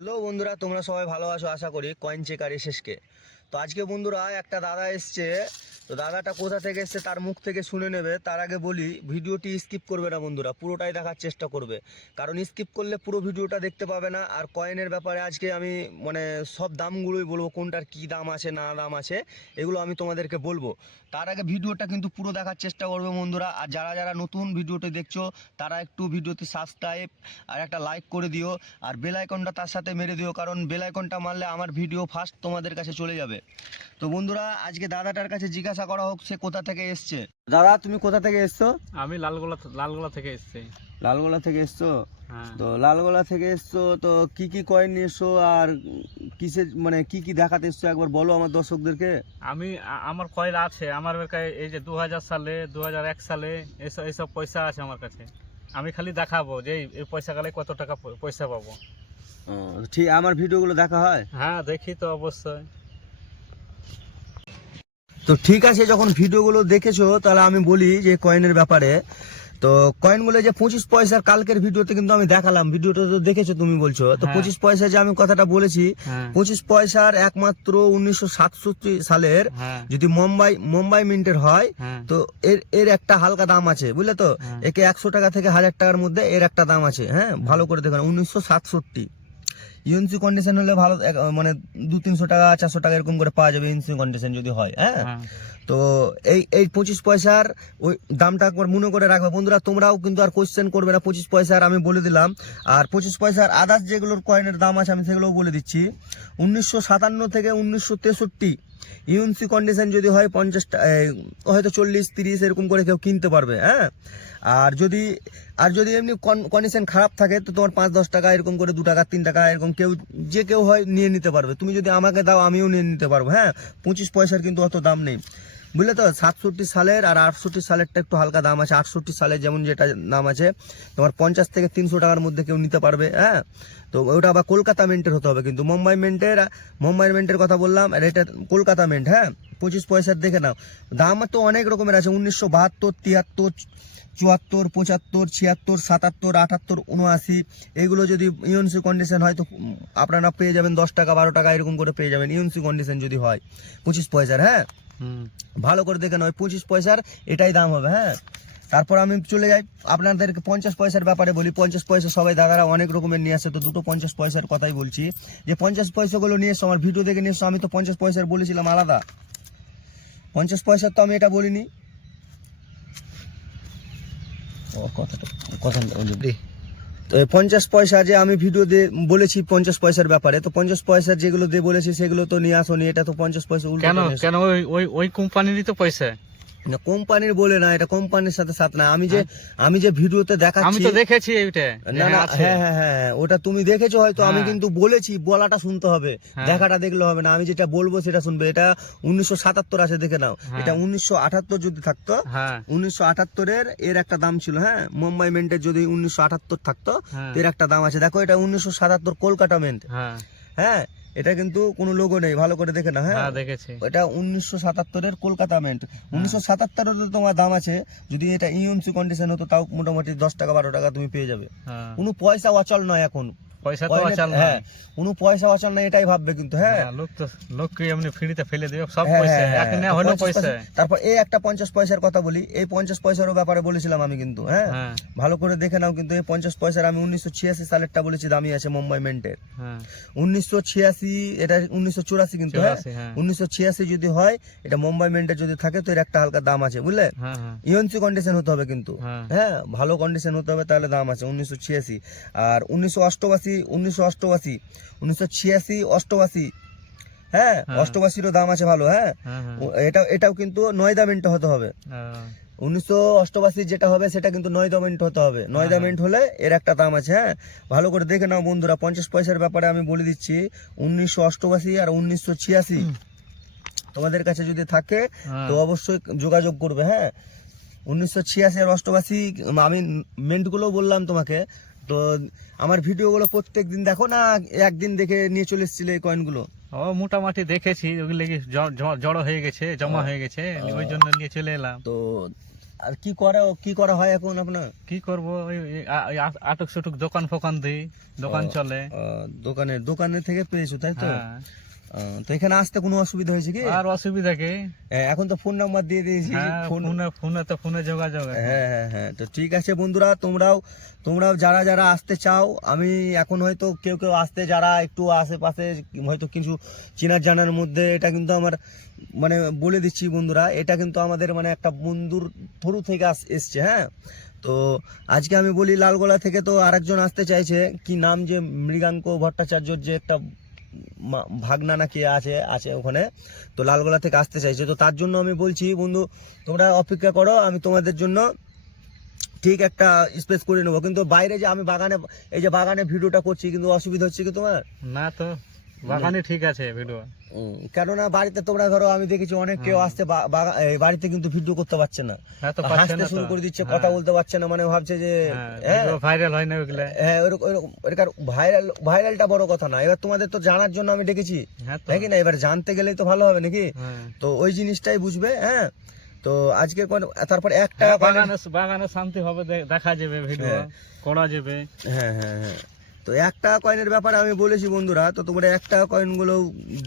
Hello বন্ধুরা তোমরা সবাই ভালো আছো? আশা করি কয়েন চেকার এসেসকে তো আজকে বন্ধুরা একটা দাদা এসছে, তো দাদাটা কোথা থেকে এসছে তার মুখ থেকে শুনে নেবে, তার আগে বলি, ভিডিওটি স্কিপ করবে না বন্ধুরা, পুরোটাই দেখার চেষ্টা করবে। কারণ স্কিপ করলে পুরো ভিডিওটা দেখতে পাবে না, আর কয়েনের ব্যাপারে আজকে আমি মানে সব দামগুলোই বলব, কোনটার কি দাম আছে, না দাম আছে, এগুলো আমি তোমাদেরকে বলব। তার আগে ভিডিওটা কিন্তু পুরো দেখার চেষ্টা করবে বন্ধুরা, আর যারা যারা নতুন ভিডিওটি দেখছ, তারা একটু ভিডিওতে সাবস্ক্রাইব আর একটা লাইক করে দিও, আর বেলাইকনটা তার সাথে মেরে দিও, কারণ বেলাইকনটা মারলে আমার ভিডিও ফার্স্ট তোমাদের কাছে চলে যাবে। তো বন্ধুরা আজকে দাদাটার কাছে জিজ্ঞাসা করা হোক সে কোথা থেকে এসছে? দাদা তুমি কোথা থেকে এসছো? আমি লালগোলা লালগোলা থেকে এসেছি। লালগোলা থেকে এসছো? হ্যাঁ। তো লালগোলা থেকে এসছো তো কি কি কয়েন নিয়ে এসছো আর কিসের মানে কি কি দেখাতে এসছো একবার বলো আমার দর্শকদেরকে। আমি আমার কয়লা আছে আমার কাছে এই যে দু হাজার সালে দু হাজার এক সালে এসব এইসব পয়সা আছে আমার কাছে। আমি খালি দেখাবো যে এই- এই পয়সা গেলে কত টাকা পয়সা পাবো। ও, ঠিক আমার ভিডিওগুলো দেখা হয়? হ্যাঁ দেখি তো অবশ্যই। তো ঠিক আছে যখন ভিডিওগুলো দেখেছ তাহলে আমি বলি যে কয়েনের ব্যাপারে। তো কয়েনগুলো যে পঁচিশ পয়সার কালকের ভিডিওতে কিন্তু আমি দেখালাম। ভিডিওটা তো দেখেছ তুমি বলছো। তো হ্যাঁ। পঁচিশ পয়সা যে আমি কথাটা বলেছি হ্যাঁ। পঁচিশ পয়সার একমাত্র উনিশশো সাতষট্টি সালের হ্যাঁ। যদি মুম্বাই মুম্বাই মিন্টের হয় তো এর এর একটা হালকা দাম আছে বুঝলে তো। একে একশো টাকা থেকে হাজার টাকার মধ্যে এর একটা দাম আছে হ্যাঁ? ভালো করে দেখুন উনিশশো সাতষট্টি। ইউএনসি কন্ডিশন হলে ভালো মানে দু তিনশো টাকা চারশো টাকা এরকম করে পাওয়া যাবে ইউএনসি কন্ডিশন যদি হয় হ্যাঁ? হ্যাঁ। তো এই এই পঁচিশ পয়সার ওই দামটা একবার মনে করে রাখবে। বন্ধুরা তোমরাও কিন্তু আর কোয়েশ্চেন করবে না পঁচিশ পয়সার আমি বলে দিলাম। আর পঁচিশ পয়সার আদার্স যেগুলোর কয়েনের দাম আছে আমি সেগুলোও বলে দিচ্ছি। উনিশশো সাতান্ন থেকে উনিশশো তেষট্টি ইউএনসি কন্ডিশন যদি হয় পঞ্চাশ টা- হয়তো চল্লিশ, তিরিশ এরকম করে কেউ কিনতে পারবে হ্যাঁ? আর যদি আর যদি এমনি কন্ডিশন খারাপ থাকে, তো তোমার পাঁচ, দশ টাকা এরকম করে, দু টাকা, তিন টাকা এরকম কেউ, যে কেউ হয় নিয়ে নিতে পারবে। তুমি যদি আমাকে দাও, আমিও নিয়ে নিতে পারব হ্যাঁ? পঁচিশ পয়সার কিন্তু অত দাম নেই। বুঝলে তো সাতষট্টি সালের আর আটষট্টি সালেরটা একটু হালকা দাম আছে। আটষট্টি সালের যেমন যেটা দাম আছে, তোমার পঞ্চাশ থেকে তিনশো টাকার মধ্যে কেউ নিতে পারবে হ্যাঁ? তো ওটা আবার কলকাতা মেন্টের হতে হবে কিন্তু। মুম্বাই মেন্টের মুম্বাই মেন্টের কথা বললাম, আর এটা কলকাতা মেন্ট হ্যাঁ? পঁচিশ পয়সার দেখে নাও। দাম তো অনেক রকমের আছে, উনিশশো বাহাত্তর, তিয়াত্তর, চুয়াত্তর, পঁচাত্তর, ছিয়াত্তর, সাতাত্তর, আটাত্তর, উনআশি, এগুলো যদি ইউএনসি কন্ডিশন হয় তো আপনারা পেয়ে যাবেন দশ টাকা, বারো টাকা, এরকম করে পেয়ে যাবেন। ইউএনসি কন্ডিশন যদি হয়, পঁচিশ পয়সার হ্যাঁ? ভালো করে দেখে নয় পঁচিশ পয়সার এটাই দাম হবে হ্যাঁ? তারপর আমি চলে যাই আপনাদেরকে পঞ্চাশ পয়সার ব্যাপারে বলি পঞ্চাশ পয়সা সবাই দাদারা অনেক রকমের নিয়ে আসে তো দুটো পঞ্চাশ পয়সার কথাই বলছি। যে পঞ্চাশ পয়সাগুলো নিয়ে এসো আমার ভিডিও দেখে নিয়ে এসো আমি তো পঞ্চাশ পয়সার বলেছিলাম আলাদা। পঞ্চাশ পয়সার তো আমি এটা বলিনি। ও কথাটা কথা পঞ্চাশ পয়সা যে আমি ভিডিও দিয়ে বলেছি পঞ্চাশ পয়সার ব্যাপারে তো পঞ্চাশ পয়সা যেগুলো দিয়ে বলেছি সেগুলো তো নিয়ে আসো নি এটা তো পঞ্চাশ পয়সা উল্টো কেন? কেন ওই ওই কোম্পানিরই তো পয়সা। না কোম্পানির বলে না এটা কোম্পানির সাথে সাথ না। আমি যে আমি যে ভিডিওতে আমি তো দেখেছি এইটা না না হ্যাঁ হ্যাঁ হ্যাঁ ওটা তুমি দেখেছ হয়তো আমি হ্যাঁ। কিন্তু বলেছি বলাটা শুনতে হবে। হ্যাঁ। দেখাটা দেখলে হবে না আমি যেটা বলব সেটা শুনবে। এটা উনিশশো সাতাত্তর আছে দেখে নাও। হ্যাঁ। এটা উনিশশো আটাত্তর যদি থাকতো হ্যাঁ। উনিশশো আটাত্তরের এর একটা দাম ছিল হ্যাঁ? মুম্বাই মেন্টের যদি উনিশশো আটাত্তর থাকতো হ্যাঁ। এর একটা দাম আছে। দেখো এটা উনিশশো সাতাত্তর কলকাতা মেন্ট। হ্যাঁ। হ্যাঁ? এটা কিন্তু কোনো লোগো নেই ভালো করে দেখে না হ্যাঁ? হ্যাঁ দেখেছি। এটা উনিশশো সাতাত্তরের কলকাতা মেন্ট উনিশশো সাতাত্তরের তোমার দাম আছে যদি এটা ইউএনসি কন্ডিশন হতো তাও মোটামুটি দশ টাকা বারো টাকা তুমি পেয়ে যাবে। হ্যাঁ। কোনো পয়সা অচল নয় এখন। পয়সা তো অচল হ্যাঁ পয়সা অচল নয় এটাই ভাববে কিন্তু হ্যাঁ। হ্যাঁ, লোক তো লোককে এমনি ফ্রিতে ফেলে দেবে সব হ্যাঁ, পয়সা এক তো হলো পয়সা। তারপর এই একটা পঞ্চাশ পয়সার কথা বলি এই পঞ্চাশ পয়সারও ব্যাপারে বলেছিলাম আমি কিন্তু হ্যাঁ। ভালো করে দেখে নাও কিন্তু এই পঞ্চাশ পয়সার আমি উনিশশো ছিয়াশি সালেরটা বলেছি দামি আছে মুম্বাই মেন্টের। হ্যাঁ। উনিশশো ছিয়াশি এটা উনিশশো চুরাশি কিন্তু হ্যাঁ। উনিশশো ছিয়াশি যদি হয় এটা মুম্বাই মেন্টের যদি থাকে তো এর একটা হালকা দাম আছে বুঝলে? হ্যাঁ হ্যাঁ। ইউএনসি কন্ডিশন হতে হবে কিন্তু হ্যাঁ। হ্যাঁ ভালো কন্ডিশন হতে হবে তাহলে দাম আছে উনিশশো ছিয়াশি। আর উনিশশো অষ্টআশি উনিশশো অষ্টআশি উনিশশো ছিয়াশি অষ্টআশি। হ্যাঁ হ্যাঁ। অষ্টআশিরও দাম আছে ভালো হ্যাঁ। হ্যাঁ হ্যাঁ। এটা এটাও কিন্তু হতে হবে। উনিশশো অষ্টআশি যেটা হবে সেটা কিন্তু হতে হবে। হলে এর একটা দাম আছে হ্যাঁ। ভালো করে দেখে নাও বন্ধুরা পঞ্চাশ পয়সার ব্যাপারে আমি বলে দিচ্ছি উনিশশো অষ্টআশি আর উনিশশো ছিয়াশি। তোমাদের কাছে যদি থাকে। তো অবশ্যই যোগাযোগ করবে হ্যাঁ। উনিশশো ছিয়াশি আর অষ্টআশি আমি মেন্টগুলো বললাম তোমাকে তো আমার ভিডিওগুলো প্রত্যেক দিন দেখো না একদিন দেখে নিয়ে চলে এসেছিলে এই কয়েনগুলো ও মোটামুটি দেখেছি ওগুলো জড়ো হয়ে গেছে জমা হয়ে গেছে ওই জন্য নিয়ে চলে এলাম। তো আর কি করা কি করা হয় এখন আপনার? কি করব ওই আটক সুটুক দোকান ফোকান দিই দোকান চলে। দোকানে দোকানে থেকে পেয়েছ তাই তো? হ্যাঁ। তো এখানে আসতে কোনো অসুবিধা হয়েছে কি? আর অসুবিধা কি? এখন তো ফোন নাম্বার দিয়ে দিয়েছি হ্যাঁ ফোন ফোনে ফোনে তো ফোনে যোগাযোগ হ্যাঁ হ্যাঁ হ্যাঁ তো ঠিক আছে বন্ধুরা তোমরাও তোমরাও যারা যারা আসতে চাও আমি এখন হয়তো কেউ কেউ আসতে যারা একটু আশেপাশে হয়তো কিছু চেনার জানার মধ্যে এটা কিন্তু আমার মানে বলে দিচ্ছি বন্ধুরা এটা কিন্তু আমাদের মানে একটা বন্ধুর থরু থেকে আস- এসছে হ্যাঁ? তো আজকে আমি বলি লালগোলা থেকে তো আরেকজন আসতে চাইছে কি নাম যে মৃগাঙ্ক ভট্টাচার্যর যে একটা ভাগনা না কে আছে আছে ওখানে। তো লালগোলা থেকে আসতে চাইছে। তো তার জন্য আমি বলছি, বন্ধু, তোমরা অপেক্ষা করো, আমি তোমাদের জন্য ঠিক একটা স্পেস করে নেব। কিন্তু বাইরে যে আমি বাগানে, এই যে বাগানে ভিডিওটা করছি, কিন্তু অসুবিধা হচ্ছে কি তোমার? না তো, বাগানে ঠিক আছে ভিডিও কেননা বাড়িতে তোমরা ধরো আমি দেখেছি অনেক কেউ আসতে বাড়িতে কিন্তু ভিডিও করতে পারছে না। হ্যাঁ হাসতে শুরু করে দিচ্ছে হ্যাঁ, কথা বলতে পারছে না মানে ভাবছে যে হ্যাঁ ভাইরাল হয়। না ওগুলা। হ্যাঁ ওরকম ভাইরাল ভাইরালটা বড় কথা না। এবার তোমাদের তো জানার জন্য আমি ডেকেছি। হ্যাঁ নাকি না? এবার জানতে গেলেই তো ভালো হবে নাকি? হ্যাঁ। তো ওই জিনিসটাই বুঝবে হ্যাঁ। তো আজকে কোন- তারপর একটা হ্যাঁ, বাগানে বাগানে শান্তি হবে দেখা যাবে ভিডিও হ্যাঁ। করা যাবে। হ্যাঁ হ্যাঁ হ্যাঁ। তো এক টাকা কয়েনের ব্যাপারে আমি বলেছি বন্ধুরা, তো তোমরা এক টাকা কয়েনগুলো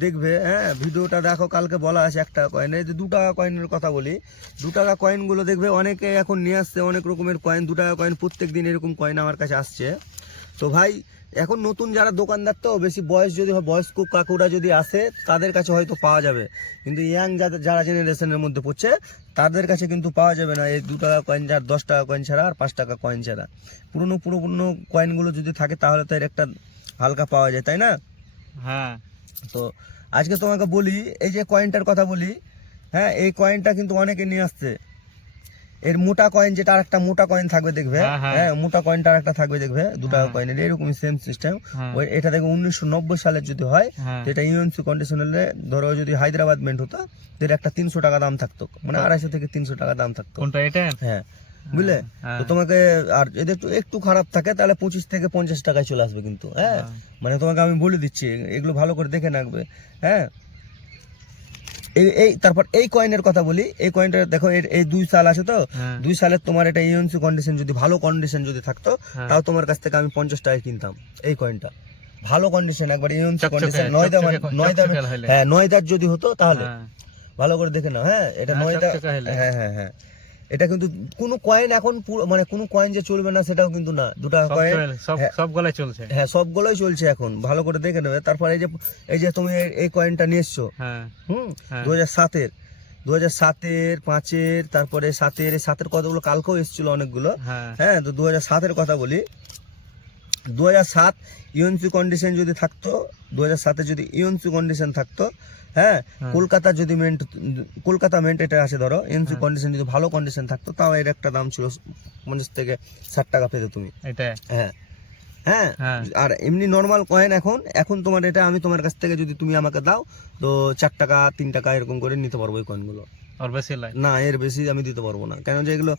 দেখবে হ্যাঁ? ভিডিওটা দেখো, কালকে বলা আছে এক টাকা কয়েন এই যে দু টাকা কয়েনের কথা বলি, দু টাকা কয়েনগুলো দেখবে অনেকে এখন নিয়ে আসছে, অনেক রকমের কয়েন দু টাকা কয়েন প্রত্যেক দিন এরকম কয়েন আমার কাছে আসছে। তো ভাই এখন নতুন যারা দোকানদার তো বেশি বয়স যদি হয় বয়স্ক কাকুরা যদি আসে তাদের কাছে হয়তো পাওয়া যাবে। কিন্তু ইয়াং যাদের যারা জেনারেশনের মধ্যে পড়ছে তাদের কাছে কিন্তু পাওয়া যাবে না। এই দু টাকা কয়েন যার দশ টাকা কয়েন ছাড়া আর পাঁচ টাকা কয়েন ছাড়া। পুরনো পুরো পুরনো কয়েনগুলো যদি থাকে তাহলে তো এর একটা হালকা পাওয়া যায় তাই না? হ্যাঁ। তো আজকে তোমাকে বলি এই যে কয়েনটার কথা বলি হ্যাঁ এই কয়েনটা কিন্তু অনেকে নিয়ে আসছে। এর মোটা কয়েন যেটা আর একটা মোটা কয়েন থাকবে দেখবে হ্যাঁ, হ্যাঁ। হ্যাঁ মোটা কয়েনটা আর একটা থাকবে দেখবে দু টাকা হ্যাঁ। কয়েনের এরকমই সেম সিস্টেম ওই এটা দেখবে উনিশশো নব্বই সালের যদি হয় এটা ইউএনসি কন্ডিশনালে ধরো যদি হায়দ্রাবাদ মেন্ট হতো এর একটা তিনশো টাকা দাম থাকতো মানে আড়াইশো থেকে তিনশো টাকা দাম থাকতো। কোনটা এটা? হ্যাঁ বুঝলে। তো তোমাকে আর যদি একটু একটু খারাপ থাকে তাহলে পঁচিশ থেকে পঞ্চাশ টাকায় চলে আসবে কিন্তু হ্যাঁ। মানে তোমাকে আমি বলে দিচ্ছি এগুলো ভালো করে দেখে রাখবে হ্যাঁ? এই তারপর এই কয়েনের কথা বলি। এই কয়েনটা দেখো এর এই দুই সাল আছে তো? হ্যাঁ। দুই সালের তোমার এটা ইউএনসি কন্ডিশন যদি ভালো কন্ডিশন যদি থাকতো হ্যাঁ। তাও তোমার কাছ থেকে আমি পঞ্চাশ টাকায় কিনতাম এই কয়েনটা ভালো কন্ডিশন একবার ইউএনসি কন্ডিশন নয়দা দাম নয়দা দাম হ্যাঁ হ্যাঁ নয়দার যদি হতো তাহলে। হ্যাঁ। ভালো করে দেখে নাও হ্যাঁ এটা নয় নয়দা হ্যাঁ হ্যাঁ হ্যাঁ। এটা কিন্তু কোনো কয়েন এখন মানে কোনো কয়েন যে চলবে না সেটাও কিন্তু না। দুটা সব কয়েন সব। গলায় চলছে। হ্যাঁ সবগুলোই চলছে এখন। ভালো করে দেখে নেবে। তারপর এই যে এই যে তুমি এই- কয়েনটা নিয়ে এসছো। হ্যাঁ। হুম? হ্যাঁ। দু হাজার সাতের। দু হাজার সাতের পাঁচের তারপরে সাতের সাতের কতগুলো কালকেও এসেছিল অনেকগুলো। হ্যাঁ। হ্যাঁ তো দু হাজার সাতের কথা বলি। দু হাজার সাত ইউএনসি কন্ডিশন যদি থাকতো দু হাজার সাতে যদি ইউএনসি কন্ডিশন থাকতো হ্যাঁ হ্যাঁ। কলকাতা যদি মেন্ট কলকাতা মেন্ট এটা আছে ধরো হ্যাঁ। কন্ডিশন যদি ভালো কন্ডিশন থাকতো তাও এর একটা দাম ছিল পঞ্চাশ থেকে ষাট টাকা পেতে তুমি। এটা হ্যাঁ। হ্যাঁ হ্যাঁ। আর এমনি নর্মাল কয়েন এখন এখন তোমার এটা আমি তোমার কাছ থেকে যদি তুমি আমাকে দাও তো চার টাকা তিন টাকা এরকম করে নিতে পারব এই কয়েনগুলো আর বেশি না এর বেশি আমি দিতে পারব না কেন যে এগুলো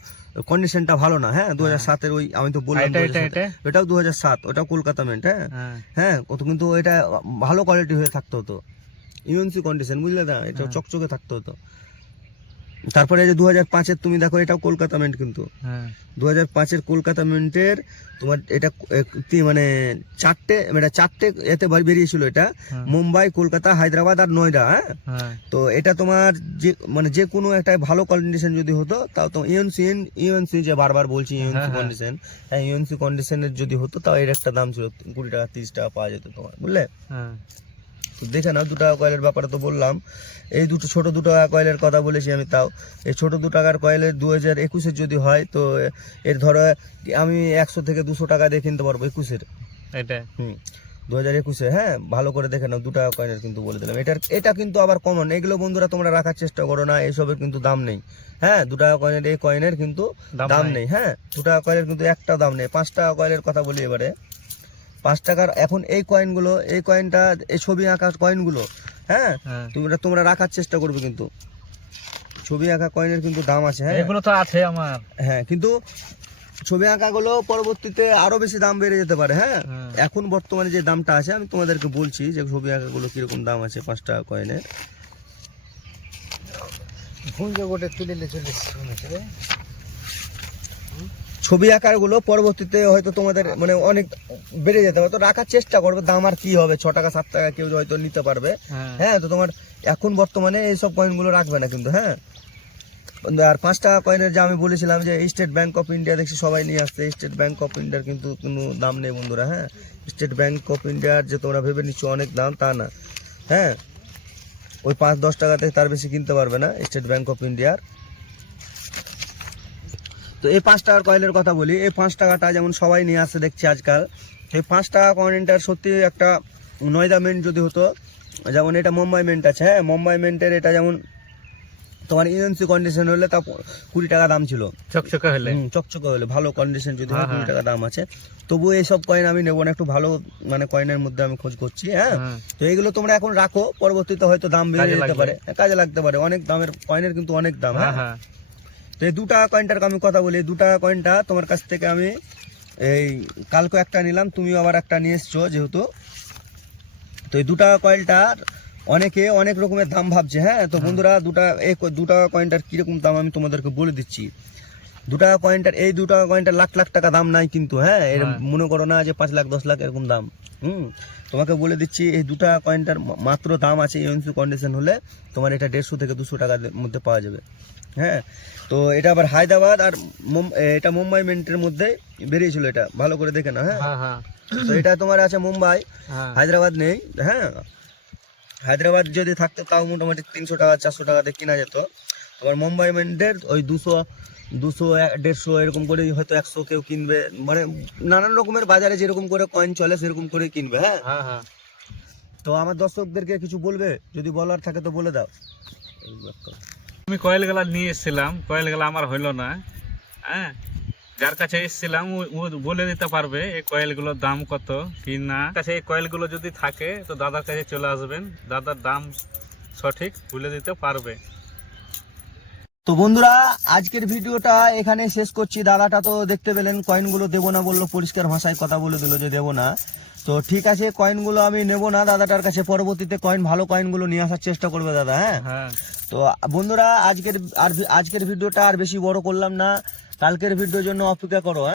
কন্ডিশনটা ভালো না হ্যাঁ দু হাজার সাতের ওই আমি তো বললাম এটা 2007 এটা এটা এটাও দু হাজার সাত ওটাও কলকাতা মেন্ট হ্যাঁ। হ্যাঁ। হ্যাঁ কিন্তু এটা ভালো কোয়ালিটি হয়ে থাকতো হতো ইউএনসি কন্ডিশন বুঝলে না এটা হ্যাঁ। চকচকে থাকতো হতো তারপরে যে দু হাজার পাঁচের তুমি দেখো এটাও কলকাতা মেন্ট কিন্তু। হ্যাঁ। দু হাজার পাঁচের কলকাতা মিন্টের তোমার এটা মানে চারটে মানে চারটে এতে বার- বেরিয়েছিল এটা। হ্যাঁ। মুম্বাই কলকাতা হায়দ্রাবাদ আর নয়ডা হ্যাঁ? তো এটা তোমার যে মানে যে কোনো একটা ভালো কন্ডিশন যদি হতো তাও তো ইউএনসি ইউএনসি যে বারবার বলছি ইউএনসি। কন্ডিশন হ্যাঁ ইউএনসি কন্ডিশনের যদি হতো তাও এর একটা দাম ছিল কুড়ি টাকা তিরিশ টাকা পাওয়া যেত তোমার বুঝলে? হ্যাঁ। তো দেখে নাও দু টাকা কয়েলের ব্যাপারে তো বললাম। এই দুটো ছোট দু টাকা কয়েলের কথা বলেছি আমি তাও। এই ছোট দু টাকার কয়েলের দু হাজার একুশের যদি হয় তো এর ধরো আমি একশো থেকে দুশো টাকা দিয়ে কিনতে পারব একুশের। এটা? হুম দু হাজার একুশে হ্যাঁ ভালো করে দেখে নাও দু টাকা কয়েনের কিন্তু বলে দিলাম। এটার এটা কিন্তু আবার কমন এগুলো বন্ধুরা তোমরা রাখার চেষ্টা করো না এইসবের কিন্তু দাম নেই। হ্যাঁ দু টাকা কয়েনের এই কয়েনের কিন্তু দাম দাম নেই। হ্যাঁ দু টাকা কয়েনের কিন্তু একটা দাম নেই। পাঁচ টাকা কয়েনের কথা বলি এবারে। পাঁচ টাকার এখন এই কয়েনগুলো এই কয়েনটা এই ছবি আঁকা কয়েনগুলো হ্যাঁ? হ্যাঁ। তোমরা তোমরা রাখার চেষ্টা করবে কিন্তু। ছবি আঁকা কয়েনের কিন্তু দাম আছে হ্যাঁ? এগুলো তো আছে আমার। হ্যাঁ কিন্তু ছবি আঁকাগুলো পরবর্তীতে আরও বেশি দাম বেড়ে যেতে পারে হ্যাঁ? হ্যাঁ। এখন বর্তমানে যে দামটা আছে আমি তোমাদেরকে বলছি যে ছবি আঁকাগুলো কীরকম দাম আছে পাঁচ টাকা কয়েনের ভুঞ্জ গোটে তুলিলে চল্লিশ রে? ছবি আকারগুলো পরবর্তীতে হয়তো তোমাদের মানে অনেক বেড়ে যেতে হবে তো রাখার চেষ্টা করবে দাম আর কি হবে? ছ টাকা সাত টাকা কেউ হয়তো নিতে পারবে। হ্যাঁ। হ্যাঁ তো তোমার এখন বর্তমানে এইসব কয়েনগুলো রাখবে না কিন্তু হ্যাঁ? আর পাঁচ টাকা কয়েনের যে আমি বলেছিলাম যে স্টেট ব্যাঙ্ক অফ ইন্ডিয়া দেখছি সবাই নিয়ে আসছে। স্টেট ব্যাঙ্ক অফ ইন্ডিয়ার কিন্তু কোনো দাম নেই বন্ধুরা হ্যাঁ? স্টেট ব্যাঙ্ক অফ ইন্ডিয়ার যে তোমরা ভেবে নিচ্ছ অনেক দাম তা না। হ্যাঁ? ওই পাঁচ দশ টাকাতে তার বেশি কিনতে পারবে না স্টেট ব্যাঙ্ক অফ ইন্ডিয়ার তো এই পাঁচ টাকার কয়েনের কথা বলি এই পাঁচ টাকাটা যেমন সবাই নিয়ে আসছে দেখছি আজকাল এই পাঁচ টাকা কয়েনটার সত্যি একটা নয়দা মেন্ট যদি হতো যেমন এটা মুম্বাই মেন্ট আছে হ্যাঁ মুম্বাই মেন্টের এটা যেমন তোমার ইউএনসি কন্ডিশন হলে তা কুড়ি টাকা দাম ছিল। চকচকে হলে? চকচকে হলে ভালো কন্ডিশন যদি হয় হ্যাঁ, কুড়ি হ্যাঁ। টাকা দাম আছে। তবু এইসব কয়েন আমি নেব না একটু ভালো মানে কয়েনের মধ্যে আমি খোঁজ করছি হ্যাঁ। হ্যাঁ। তো এইগুলো তোমরা এখন রাখো পরবর্তীতে হয়তো দাম বেড়ে যেতে পারে। কাজে লাগতে পারে অনেক দামের কয়েনের কিন্তু অনেক দাম হ্যাঁ। তো এই দু টাকা কয়েনটার আমি কথা বলি এই দু টাকা কয়েনটা তোমার কাছ থেকে আমি এই কালকে একটা নিলাম তুমিও আবার একটা নিয়ে এসছো যেহেতু। তো এই দু টাকা কয়েনটার অনেকে অনেক রকমের দাম ভাবছে হ্যাঁ? তো বন্ধুরা দুটা এই ক- দু টাকা কয়েনটার কীরকম দাম আমি তোমাদেরকে বলে দিচ্ছি। দু টাকা কয়েনটার এই দু টাকা কয়েনটার লাখ লাখ টাকা দাম নাই কিন্তু হ্যাঁ? এর হ্যাঁ। মনে করো না যে পাঁচ লাখ দশ লাখ এরকম দাম হুম? তোমাকে বলে দিচ্ছি এই দু টাকা কয়েনটার মাত্র দাম আছে ইউএনসি কন্ডিশন হলে তোমার এটা দেড়শো থেকে দুশো টাকার মধ্যে পাওয়া যাবে। হ্যাঁ তো এটা আবার হায়দ্রাবাদ আর এটা মুম্বাই মিন্টের মধ্যে বেরিয়েছিল এটা ভালো করে দেখে না হ্যাঁ। হ্যাঁ হ্যাঁ। তো এটা তোমার আছে মুম্বাই হ্যাঁ। হায়দ্রাবাদ নেই হ্যাঁ। হায়দ্রাবাদ যদি থাকতো তাও মোটামুটি তিনশো টাকা চারশো টাকাতে কেনা যেত। তোমার মুম্বাই মেন্টের ওই দুশো দুশো দেড়শো এরকম করে হয়তো একশো কেউ কিনবে মানে নানান রকমের বাজারে যেরকম করে কয়েন চলে সেরকম করে কিনবে হ্যাঁ। তো আমার দর্শকদেরকে কিছু বলবে? যদি বলার থাকে তো বলে দাও। আমি কয়েল গেলা নিয়ে এসেছিলাম কয়েল গেলা আমার হইল না হ্যাঁ? যার কাছে এসেছিলাম, ও বলে দিতে পারবে এই কয়েলগুলোর দাম কত কি না। কাছে এই কয়েলগুলো যদি থাকে, তো দাদার কাছে চলে আসবেন, দাদার দাম সঠিক বলে দিতে পারবে। তো বন্ধুরা, আজকের ভিডিওটা এখানে শেষ করছি। দাদাটা তো দেখতে পেলেন, কয়েনগুলো দেবো না বলল, পরিষ্কার ভাষায় কথা বলে দিল যে দেবো না। তো ঠিক আছে কয়েনগুলো আমি নেব না দাদাটার কাছে পরবর্তীতে কয়েন ভালো কয়েনগুলো নিয়ে আসার চেষ্টা করবে দাদা হ্যাঁ? হ্যাঁ। তো বন্ধুরা আজকের আর আজকের ভিডিওটা আর বেশি বড় করলাম না কালকের ভিডিওর জন্য অপেক্ষা করো হ্যাঁ?